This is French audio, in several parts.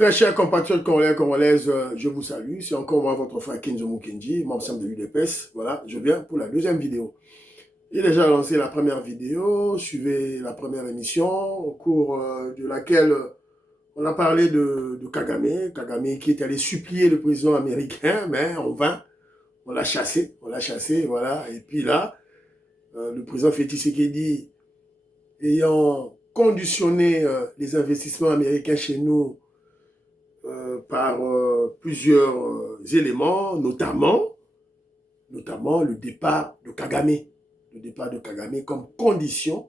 Très chers compatriotes congolais et congolaises, je vous salue. C'est encore moi, votre frère Kenzo Mukenji, membre de l'UDPS. Voilà, je viens pour la deuxième vidéo. J'ai déjà lancé la première vidéo, suivez la première émission, au cours de laquelle on a parlé de Kagame. Kagame qui est allé supplier le président américain, mais en vain, on l'a chassé, voilà. Et puis là, le président Félix Tshisekedi, ayant conditionné les investissements américains chez nous, par plusieurs éléments, notamment le départ de Kagame. Le départ de Kagame comme condition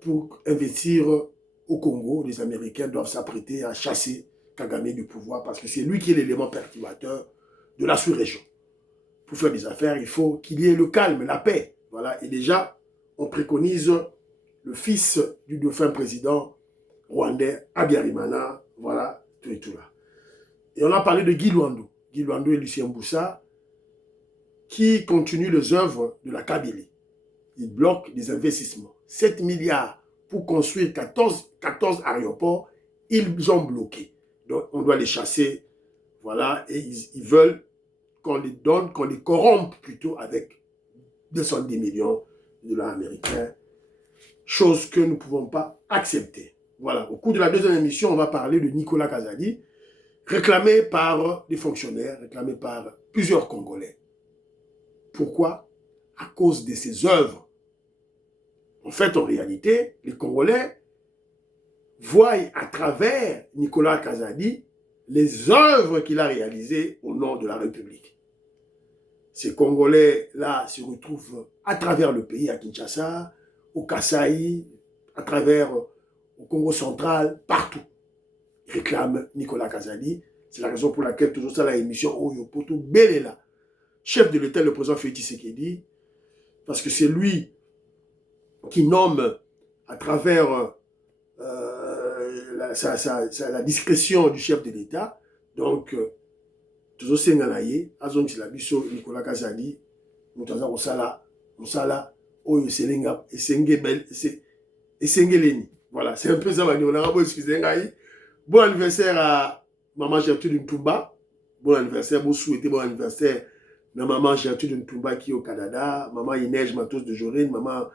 pour investir au Congo. Les Américains doivent s'apprêter à chasser Kagame du pouvoir parce que c'est lui qui est l'élément perturbateur de la sous-région. Pour faire des affaires, il faut qu'il y ait le calme, la paix. Voilà. Et déjà, on préconise le fils du dauphin président rwandais, Habyarimana, voilà, tout et tout là. Et on a parlé de Guy Luando et Lucien Boussa, qui continuent les œuvres de la Kabylie. Ils bloquent des investissements. 7 milliards pour construire 14 aéroports, ils ont bloqué. Donc on doit les chasser, voilà, et ils veulent qu'on les donne, qu'on les corrompe plutôt avec 210 millions de dollars américains, chose que nous ne pouvons pas accepter. Voilà, au cours de la deuxième émission, on va parler de Nicolas Kazadi, réclamé par des fonctionnaires, réclamé par plusieurs Congolais. Pourquoi? À cause de ses œuvres. En fait, en réalité, les Congolais voient à travers Nicolas Kazadi les œuvres qu'il a réalisées au nom de la République. Ces Congolais-là se retrouvent à travers le pays, à Kinshasa, au Kasaï, à travers au Congo central, partout. Réclame Nicolas Kazadi. C'est la raison pour laquelle toujours ça la émission Oyo Poto Belela, chef de l'État, le président Félix Tshisekedi, parce que c'est lui qui nomme à travers la discrétion du chef de l'État. Donc, toujours Senganaye, Azong Silabiso, Nicolas Kazadi, Moutaza Osala, Oyo Selenga, Esengeleni. Voilà, c'est un peu ça, excusez-moi. Bon anniversaire à Maman Gertrude Ntumba. Bon anniversaire, bon souhaité bon anniversaire à Maman Gertrude Ntumba qui est au Canada. Maman Inège Matos de Jorine. Maman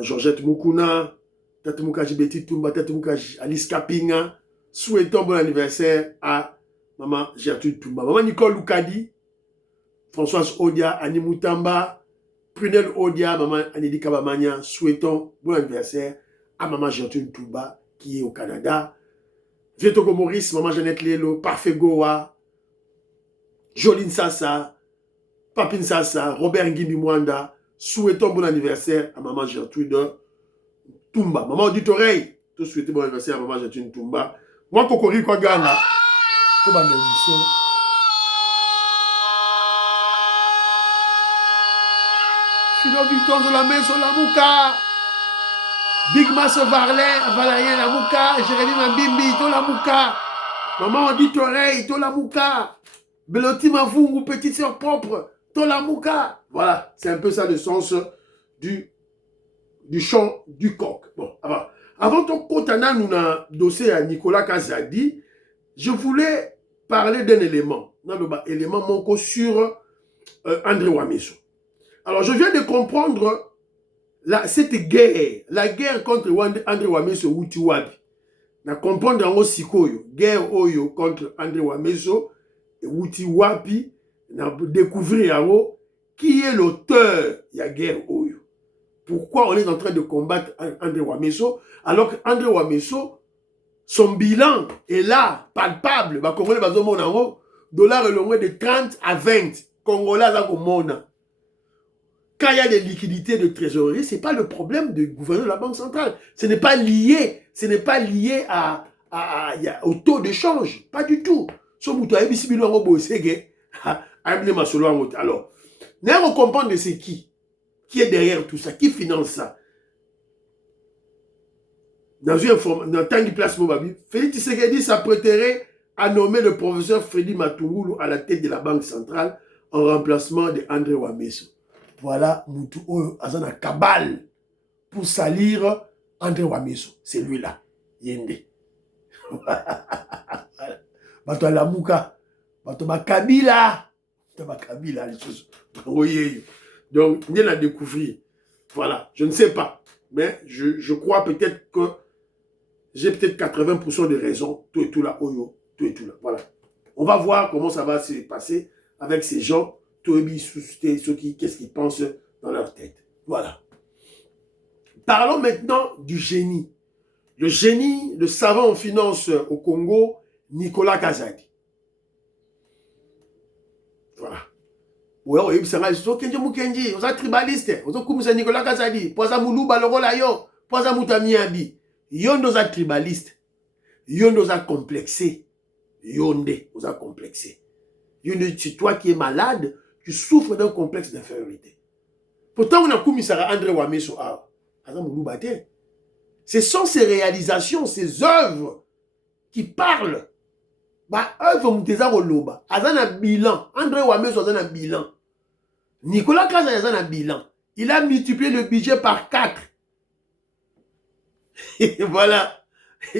Georgette Mukuna. Tata Mukaji Betty Tumba. Tata Mukaji Alice Kapinga. Souhaitons bon anniversaire à Maman Gertrude Ntumba. Maman Nicole Lukadi. Françoise Odia. Annie Moutamba. Prunelle Odia. Maman Anidi Kabamania. Souhaitons bon anniversaire à Maman Gertrude Ntumba qui est au Canada. Vietoko Maurice, Maman Jeannette Lelo, Parfait Goa, Joline Sassa, Papine Sassa, Robert Ngimbi Mwanda, souhaitons bon anniversaire à Maman Gertrude Tumba. Maman Auditoreille, tout souhaitez bon anniversaire à Maman Gertrude Tumba. Moi, Kokori Kwagana, tout bande d'émission. Philo Victor de la main sur la mouka. Big Mass Valérien la mouka, Jérémy Mambimbi, to la mouka. Maman Auditoreille, to la mouka. Beloti Mavungu, petite sœur propre, to la mouka. Voilà, c'est un peu ça le sens du chant du coq. Bon, avant ton kotana nous a dossier à Nicolas Kazadi, je voulais parler d'un élément. Élément manco sur André Wamiso. Alors, je viens de comprendre cette guerre, la guerre contre André Wamiso Wutiwabi. Na comprendre en sikoyo, guerre oyo contre André Wamiso et Wutiwabi, na découvrir en qui est l'auteur de la guerre oyo. Pourquoi on est en train de combattre André Wamiso alors que André Wamiso, son bilan est là, palpable. Ba Congolais bazomona ngo dollar est loin de 30 à 20. Congolais za komona. Quand il y a des liquidités de trésorerie, ce n'est pas le problème du gouverneur de la Banque centrale. Ce n'est pas lié, au taux de change. Pas du tout. Alors, nous comprendre de c'est qui est derrière tout ça, qui finance ça. Dans un temps de placement, Félix Tshisekedi s'apprêterait à nommer le professeur Freddy Matungulu à la tête de la Banque centrale en remplacement de André Wamiso. Voilà, Moutou Azana Kabal pour salir André Wamiso. C'est lui là, Yende. bato ya Lamuka, bato ba Kabila, les choses. Oui. Donc, on a découvert. Voilà, je ne sais pas. Mais je crois peut-être que j'ai peut-être 80% de raisons. Tout et tout là, Oyo, tout et tout là. Voilà. On va voir comment ça va se passer avec ces gens, qu'est-ce qu'ils pensent dans leur tête. Voilà. Parlons maintenant du génie. Le génie, le savant en finance au Congo, Nicolas Kazadi. Voilà. Ouais, vous êtes tribaliste, vous êtes Nicolas Kazadi, poza muluba lokola yo, poza mutamiabi. Yondo za tribaliste, yondo za complexé, yonde, vous êtes complexé. Yondo, c'est toi qui es malade, tu souffres d'un complexe d'infériorité. Pourtant, on a commissaire André Wameso a. Ce sont ces réalisations, ces œuvres qui parlent. Bah, œuvre Mouteza Roloba, Azana bilan. André Wameso Azana bilan. Nicolas Kazadi Azana bilan. Il a multiplié le budget par 4. Et voilà.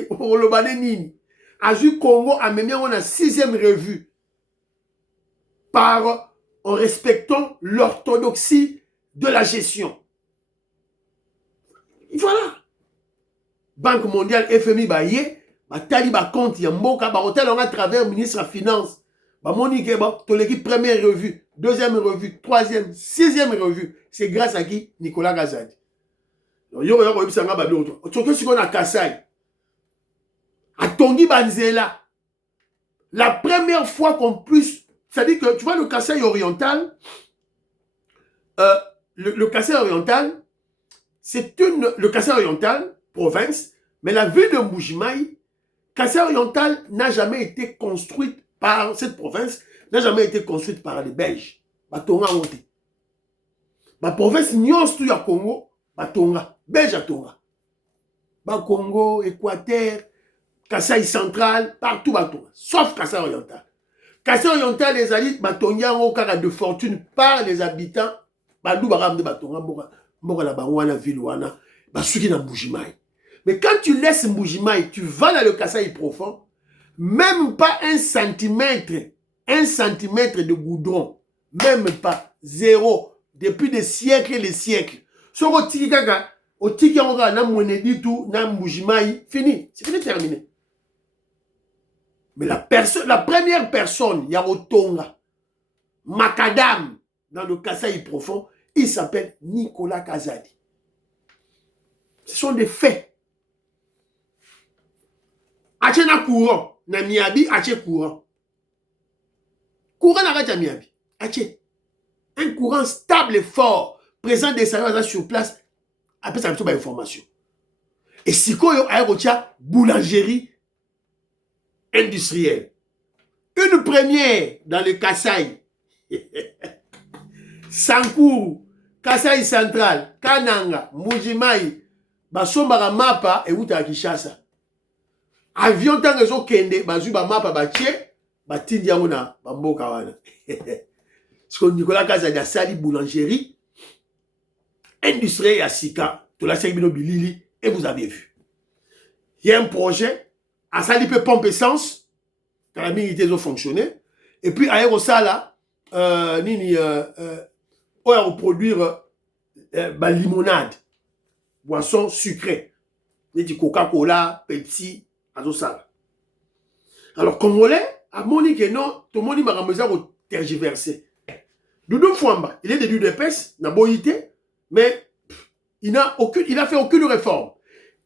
Roloba de Nini. Azu Congo a même on a 6e revue. En respectant l'orthodoxie de la gestion. Et voilà. Banque mondiale, FMI, baye. Batali ba compte yamboka ba hôtel on a travers ministre de finance ba monique ba to l'équipe première revue, 2e revue, 3e, 6e revue, c'est grâce à qui? Nicolas Kazadi. Donc yo bisanga ba d'autres to ce qu'on a Kasai a Tongi Banzela, la première fois qu'on puisse, c'est-à-dire que tu vois le Kasai oriental, le Kasai oriental, c'est le Kasai oriental province, mais la ville de Mbujimayi, Kasai oriental n'a jamais été construite par cette province, n'a jamais été construite par les Belges. Batonga monte. Ma province nyons tout ya Congo, Batonga, Belge à Tonga. Ba Congo, Équateur, Kasai central, partout Batonga, sauf Kasai oriental. Kasai oriental, les alliés, Batonga ont caractère de fortune par les habitants, Badou Baram de Batonga, Mboka la Bangwana, Vilwana, Basuki na Mbujimayi. Mais quand tu laisses Mbujimayi, tu vas dans le Kasai profond, même pas 1 centimètre de goudron, même pas, 0, depuis des siècles et des siècles. Si on tiki kaka, au tiki on va na monedi tout, na Mbujimayi, fini, c'est fini, terminé. Mais la première personne, Yarotonga, Macadam, dans le Kasai profond, il s'appelle Nicolas Kazadi. Ce sont des faits. Ache na courant, na Miabi, ache courant. Courant na Miabi, ache. Un courant stable et fort, présent des salariés sur place, après ça a information. Et si quoi yo a boulangerie industrielle. Une première dans le Kasai. Sankourou, Kasai central, Kananga, Mbujimayi, Basombara mapa et Uta Kishasa. Avion tant que zo kende, bazu ba mapa ba tie, ba tindi yango na bamboka wana. Parce que Nicolas Kazadi a sali boulangerie industrielle à Sika, to la Serbino Bilili, et vous avez vu. Il y a un projet, à sali peut pompe essence, quand la milité ont fonctionné, et puis à Aérosala, on va produire ba limonade, boisson sucrée, du Coca-Cola, Pepsi, Azosala. Alors, Congolais, à Monique, non, tout le monde m'a ramené au tergiversé. Doudou Fouamba, il est de l'UDPS, n'a boïté, mais il n'a fait aucune réforme.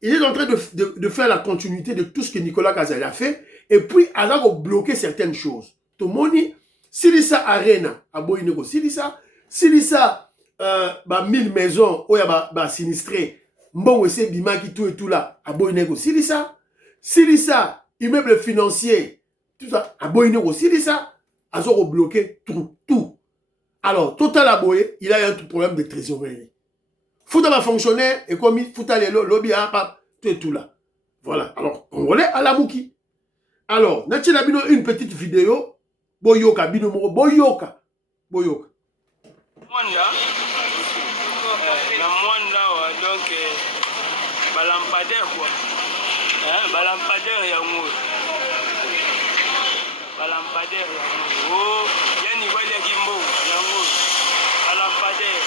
Il est en train de faire la continuité de tout ce que Nicolas Kazadi a fait, et puis, il a bloqué certaines choses. Tout le monde, Silissa Arena, à Boïnego, Silissa, 1000 maisons, où il y a sinistré, Mbongo c'est Bimaki, tout et tout là, à Boïnego, Silissa, immeuble financier, tout ça, à Boïnego, Silissa, a bloqué tout. Alors, Total Aboye, il a un problème de trésorerie. Fouta va fonctionner, et comme Fouta les lobby, tout et tout là. Voilà. Alors, Congolais à la Mouki. Alors, Natchina Bino, une petite vidéo. Boyoka, Bino Moro, Boyoka. Mwanda, na Mwanda, donc, balampadaire quoi. Balampadaire ya mou. balampadaire yango o ya Nicole ya Kimbongo yango balampadaire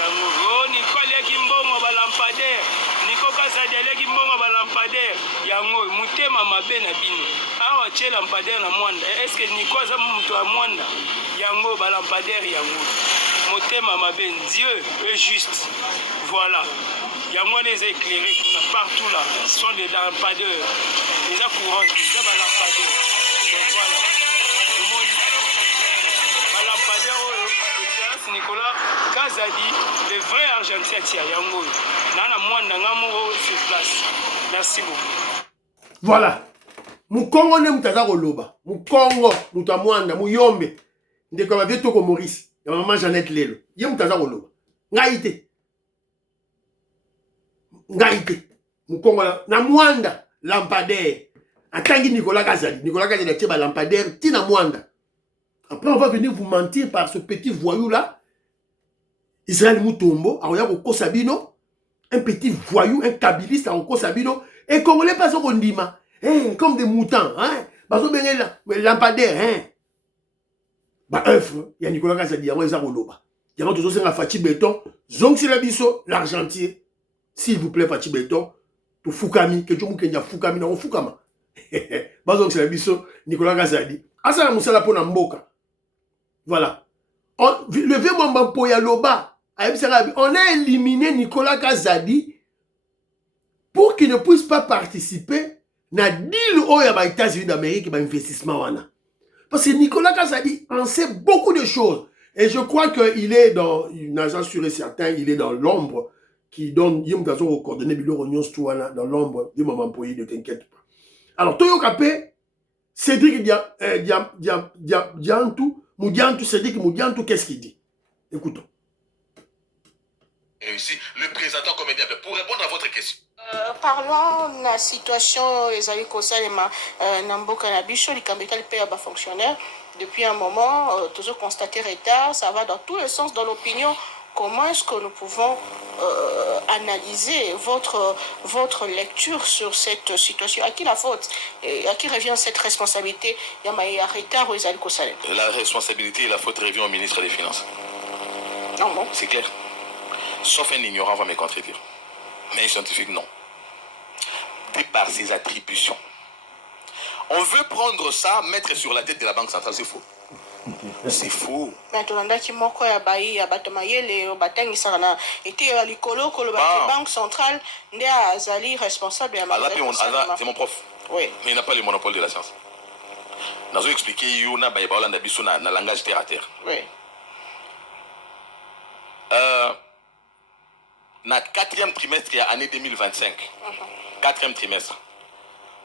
yango o Nicole ya Kimbongo balampadaire Niko Kasadi ya Kimbongo balampadaire yango mutema mabe na bino awa tie lampadaire na mwanda est-ce que Niko aza mutu ya mwanda yango balampadaire yango mutema mabe Dieu est juste voilà yango les éclairés partout là ce sont des lampadaires les courants des lampadaires voilà Nicolas Kazadi, le vrai Argentin, Yango. Nana Mwanda Ngamoro sur place. Merci beaucoup. Voilà. Mukongo ne mutaza koloba. Mukongo, mutamwanda, muyombe. Ndeko ba vieto ko Maurice. Ya maman Jeannette Lelo. Ye mutaza koloba. Ngaite. Ngaite. Mukongo na mwanda lampadaire. Atangi Nicolas Kazadi. Nicolas Kazadi a tiré lampadaire tina mwanda. Après, on va venir vous mentir par ce petit voyou-là. Israël Moutombo, Kosabino, un petit voyou, un kabiliste à Kosabino, et Congolais pas au Kondima, comme des moutons, hein, baso benela, lampadaire, hein. Bah, œuvre, il y a Nicolas Kazadi, il y a Weza Roloba. Il y a toujours un Fati Béton, Zong Silabiso, l'argentier, s'il vous plaît, Fati Béton, tout Fukami, que tu m'as Fukami, non, Fukama. Bah, Zong Silabiso, Nicolas Kazadi. Asa la Moussala pour Namboka. Voilà. Le vieux Mwambo Yaloba, on a éliminé Nicolas Kazadi pour qu'il ne puisse pas participer à deal aux États-Unis d'Amérique et investissement. Parce que Nicolas Kazadi en sait beaucoup de choses. Et je crois qu'il est dans une agence sur et certain, il est dans l'ombre qui donne, il y a une coordonnée dans l'ombre du moment pour ne t'inquiète pas. Alors, Toyo Kapé, Cédric Moudiantou, Cédric Moudiantou, qu'est-ce qu'il dit? Écoutons. Ici, le présentant comédien, pour répondre à votre question. Parlons de la situation, les amis Kosalema, Namboka Nabicho, les Kambekal paient à fonctionnaire. Depuis un moment, toujours constaté retard, ça va dans tous les sens dans l'opinion. Comment est-ce que nous pouvons analyser votre lecture sur cette situation? À qui la faute? Et à qui revient cette responsabilité? Il y a un retard aux amis Kosalema. La responsabilité et la faute revient au ministre des Finances. Non, bon. C'est clair. Sauf un ignorant va me contredire. Mais un scientifique, non. De par ses attributions. On veut prendre ça, mettre sur la tête de la Banque centrale, c'est faux. C'est faux. Mais tout le monde qui m'a dit que la Banque centrale est responsable de la c'est mon prof. Oui. Mais il n'a pas le monopole de la science. Nous avons expliqué qu'il y a un langage terre à terre. Oui. Dans le 4e trimestre de l'année 2025, 4e trimestre,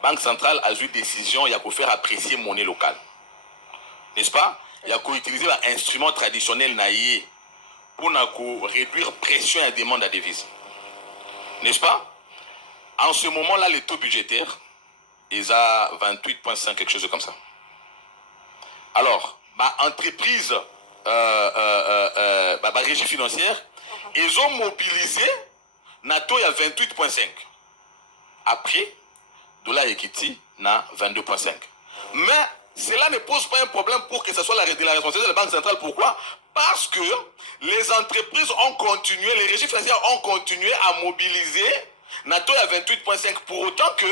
Banque centrale a eu décision de faire apprécier monnaie locale. N'est-ce pas? Il y a utilisé l'instrument traditionnel pour réduire pression et demande à devise. N'est-ce pas? En ce moment-là, les taux budgétaires, ils ont 28,5, quelque chose comme ça. Alors, entreprise, régie financière, ils ont mobilisé NATO à 28,5. Après, dollar equity na 22,5. Mais cela ne pose pas un problème pour que ce soit la responsabilité de la Banque centrale. Pourquoi? Parce que les entreprises ont continué, les régies financières ont continué à mobiliser NATO à 28,5. Pour autant que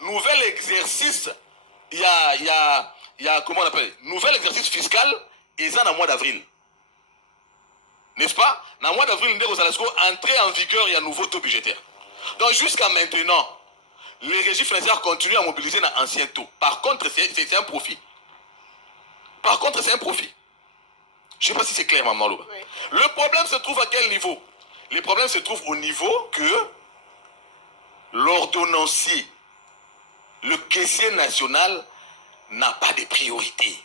nouvel exercice, il y a comment on appelle, nouvel exercice fiscal, ils en ont mois d'avril. N'est-ce pas? Dans le mois d'avril, nous allons entrer en vigueur, il y a un nouveau taux budgétaire. Donc jusqu'à maintenant, les régies financières continuent à mobiliser dans l'ancien taux. Par contre, c'est un profit. Par contre, c'est un profit. Je ne sais pas si c'est clair, Maman Loba. Oui. Le problème se trouve à quel niveau? Le problème se trouve au niveau que l'ordonnancier, le caissier national, n'a pas de priorité.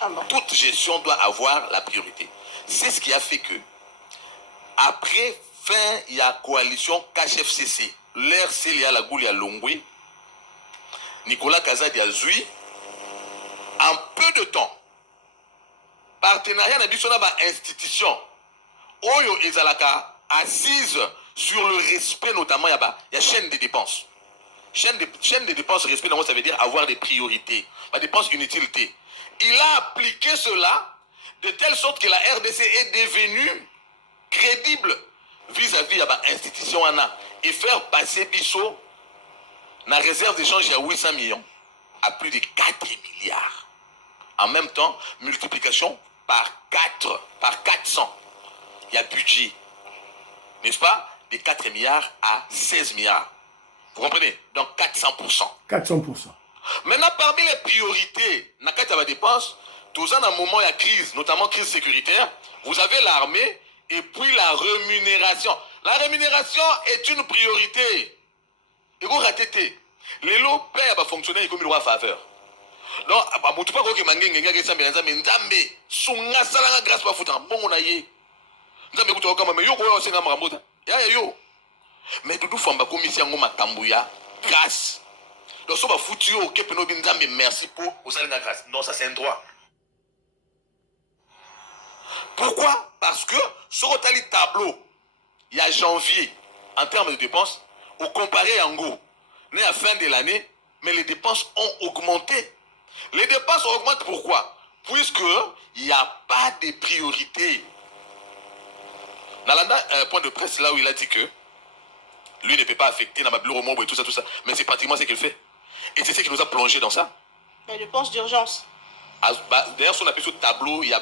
Ah bon? Toute gestion doit avoir la priorité. C'est ce qui a fait que, après fin, il y a coalition KHFCC, l'RC, il y a la Goule, il y a Longwe, Nicolas Kazadi a Zui, en peu de temps, partenariat n'a pas institution, Oyo Ezalaka, assise sur le respect, notamment, il y a chaîne de dépenses. chaîne de dépenses respect, ça veut dire avoir des priorités. La dépense inutile. Il a appliqué cela de telle sorte que la RDC est devenue crédible vis-à-vis de l'institution et faire passer Bissot dans la réserve d'échange à 800 millions à plus de 4 milliards. En même temps, multiplication par 400. Il y a budget, n'est-ce pas, de 4 milliards à 16 milliards. Vous comprenez? Donc 400%. 400%. Maintenant, parmi les priorités, dans la dépense, tous en un moment il y a crise, notamment crise sécuritaire, vous avez l'armée et puis la rémunération. La rémunération est une priorité. Et vous ratez. Les lots paient à fonctionner comme il doit faveur. Donc, je ne sais pas si vous avez dit que vous avez grâce à vous. Bon, on a eu. Mais tout le monde commission ngoma tambuya grâce. Donc ça va foutre au kepeno binzambe merci pour vous allez la grâce. Non, ça c'est un droit. Pourquoi? Parce que sur le tableau, il y a janvier en termes de dépenses, au comparé en gros, à la fin de l'année, mais les dépenses ont augmenté. Les dépenses augmentent pourquoi? Puisque il n'y a pas de priorité. Dans un point de presse là où il a dit que lui ne peut pas affecter dans ma bureau mobile et tout ça, mais c'est pratiquement ce qu'il fait. Et c'est ce qui nous a plongé dans ça. Les dépenses d'urgence. D'ailleurs, si on appuie sur le tableau, il y a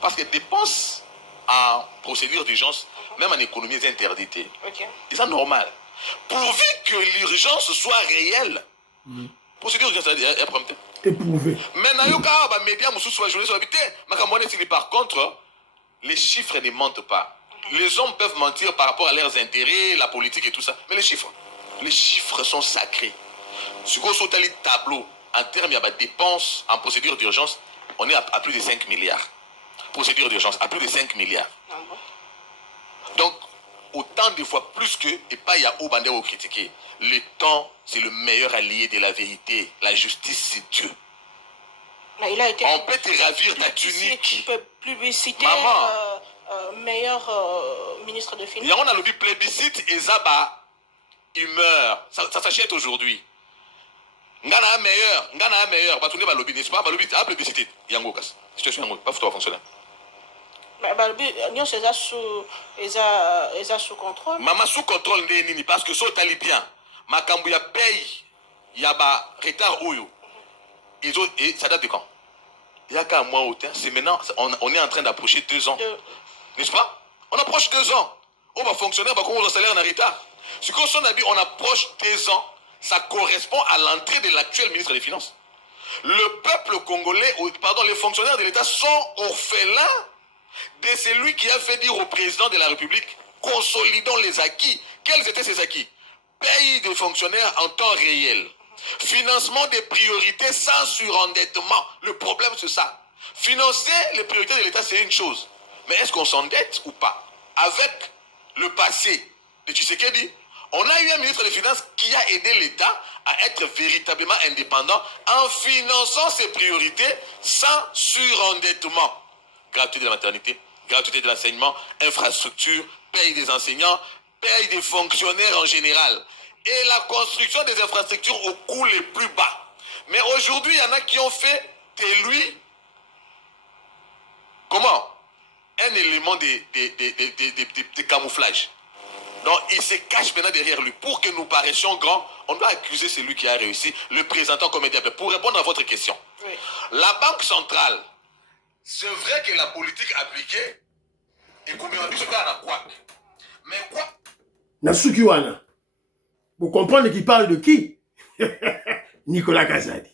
parce que les dépenses en procédure d'urgence, même en économie, c'est interdit. Okay. Et c'est normal. Pourvu que l'urgence soit réelle, procédure d'urgence, est prompte. Éprouvé. Maintenant, il y a des médias qui sont journée sur l'habité. Par contre, les chiffres ne mentent pas. Les hommes peuvent mentir par rapport à leurs intérêts, la politique et tout ça. Mais les chiffres sont sacrés. Si vous sautez le tableau, en termes de dépenses en procédure d'urgence, on est à plus de 5 milliards. Procédure d'urgence, à plus de 5 milliards. Donc, autant de fois plus que, et pas il y a au bandé au critiquer. Le temps, c'est le meilleur allié de la vérité. La justice, c'est Dieu. Il a été on peut te ravir ta tunique. Publicité. Meilleur ministre de Finances. Il y a un lobby plébiscite et Zaba, il meurt. Ça s'achète aujourd'hui. Ngana meilleur. Bah, tu n'es pas lobby, n'est-ce pas? Bah, lobby, ah, plébiscité. Yango, casse. Situation Yango, pas foutu à fonctionner. Bah, lobby, nous, c'est ça sous contrôle. Maman, sous contrôle, n'est parce que ça, t'allais bien. Ma cambouya paye, il y a un retard où et ça date de quand? Il y a qu'un mois au temps. C'est maintenant, on est en train d'approcher 2 ans. N'est-ce pas? On approche 2 ans. On va fonctionner, on va commencer à salaire en retard. Ce qu'on s'en a dit, on approche 2 ans. Ça correspond à l'entrée de l'actuel ministre des Finances. Le peuple congolais, les fonctionnaires de l'État sont orphelins de celui qui a fait dire au président de la République, consolidons les acquis. Quels étaient ces acquis? Paye des fonctionnaires en temps réel. Financement des priorités sans surendettement. Le problème, c'est ça. Financer les priorités de l'État, c'est une chose. Mais est-ce qu'on s'endette ou pas? Avec le passé de Tshisekedi, on a eu un ministre des Finances qui a aidé l'État à être véritablement indépendant en finançant ses priorités sans surendettement. Gratuité de la maternité, gratuité de l'enseignement, infrastructure, paye des enseignants, paye des fonctionnaires en général. Et la construction des infrastructures au coût les plus bas. Mais aujourd'hui, il y en a qui ont fait de lui, comment? Un élément de camouflage. Donc, il se cache maintenant derrière lui. Pour que nous paraissions grands, on doit accuser celui qui a réussi, le présentant comme édible. Pour répondre à votre question, oui. La Banque centrale, c'est vrai que la politique appliquée, et combien on dit ce gars quoi? Mais quoi? Nasukiwana. Vous comprenez qu'il parle de qui? Nicolas Kazadi.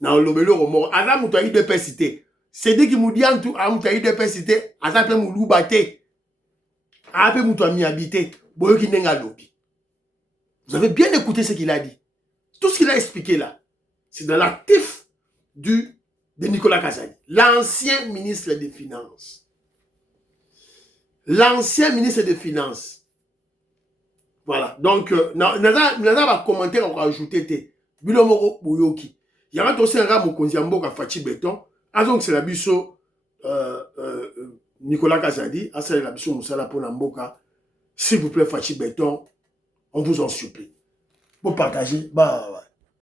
Dans le belo romo, Adam Moutaï de Pesité. C'est dit qu'il m'a dit en tout, à Moutaï de Pesité, à ça peut moulou baté. À peu Moutaï habité. Boyo qui n'est lobby. Vous avez bien écouté ce qu'il a dit. Tout ce qu'il a expliqué là, c'est dans l'actif de Nicolas Kazadi, l'ancien ministre des Finances. L'ancien ministre des Finances. Voilà. Donc, Nada va commenter, on va ajouter Bilomoro Bouyoki. Il y a aussi un gars qui a fait béton. Donc, c'est la biso Nicolas Kazadi. C'est la biso Moussala pour Namboka. S'il vous plaît, Fachi Béton, on vous en supplie. pour partager. Bah,